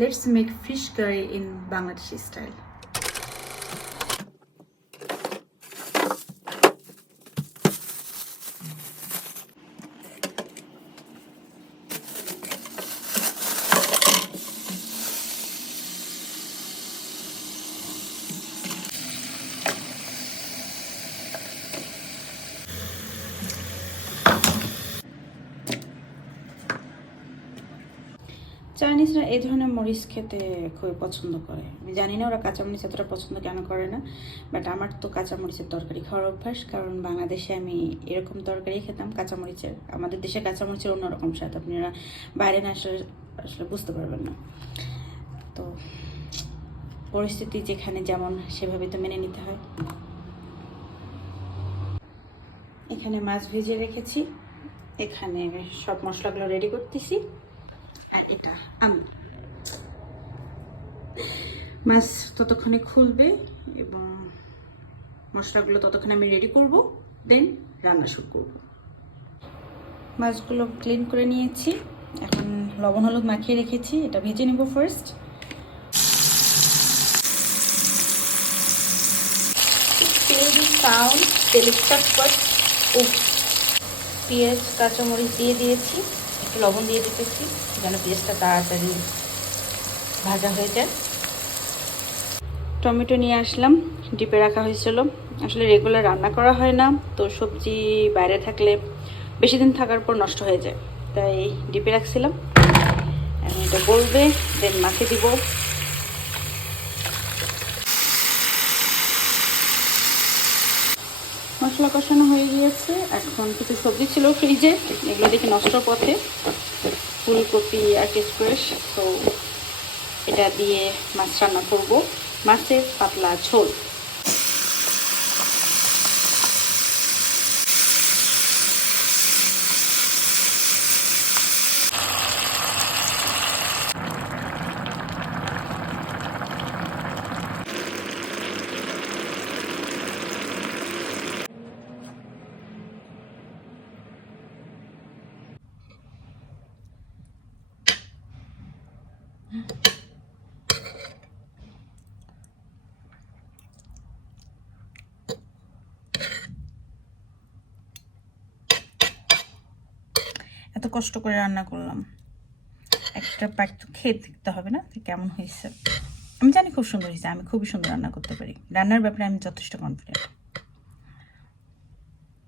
Let's make fish curry in Bangladeshi style. চাইনিজরা এই ধরনের মরিচ খেতে খুবই পছন্দ করে। আমি জানি না ওরা কাঁচামরিচ এতটা পছন্দ কেন করে না, বাট আমার তো কাঁচামরিচের তরকারি খাওয়ার অভ্যাস, কারণ বাংলাদেশে আমি এরকম তরকারি খেতাম কাঁচামরিচের। আমাদের দেশে কাঁচামরিচের অন্যরকম স্বাদ, আপনারা বাইরে না আসলে আসলে বুঝতে পারবেন না। তো পরিস্থিতি যেখানে যেমন সেভাবে তো মেনে নিতে হয়। এখানে মাছ ভেজে রেখেছি, এখানে সব মশলাগুলো রেডি করতেছি। আর এটা আমি মাছ ততক্ষণে খুলবে এবং মশলাগুলো ততক্ষণে আমি রেডি করব, দেন রান্না শুরু করব। মাছগুলো ক্লিন করে নিয়েছি, এখন লবণ হলুদ মাখিয়ে রেখেছি, এটা ভেজে নেব ফার্স্ট। সাউন্ড চটপট। ও পেঁয়াজ কাঁচামরিচ দিয়ে দিয়েছি, একটু লবণ দিয়ে দিতেছি যেন পেঁয়াজটা তাড়াতাড়ি ভাজা হয়ে যায়। টমেটো নিয়ে আসলাম, ডিপে রাখা হয়েছিল। আসলে রেগুলার রান্না করা হয় না, তো সবজি বাইরে থাকলে বেশি দিন থাকার পর নষ্ট হয়ে যায়, তাই ডিপে রাখছিলাম। এখন এটা গলবে, দেন মাছে দিব। মশলা কষানো হয়ে গিয়েছে, এখন কিছু সবজি ছিল ফ্রিজে, এগুলো দেখে নষ্ট পথে, ফুলকপি আর কিশমিশ, তো এটা দিয়ে মাছ রান্না করব, মাছের পাতলা ঝোল। এত কষ্ট করে রান্না করলাম, একটা পাক তো খেয়ে দেখতে হবে না কেমন হয়েছে। আমি জানি খুব সুন্দর হয়েছে, আমি খুবই সুন্দর রান্না করতে পারি, রান্নার ব্যাপারে আমি যথেষ্ট কনফিডেন্ট।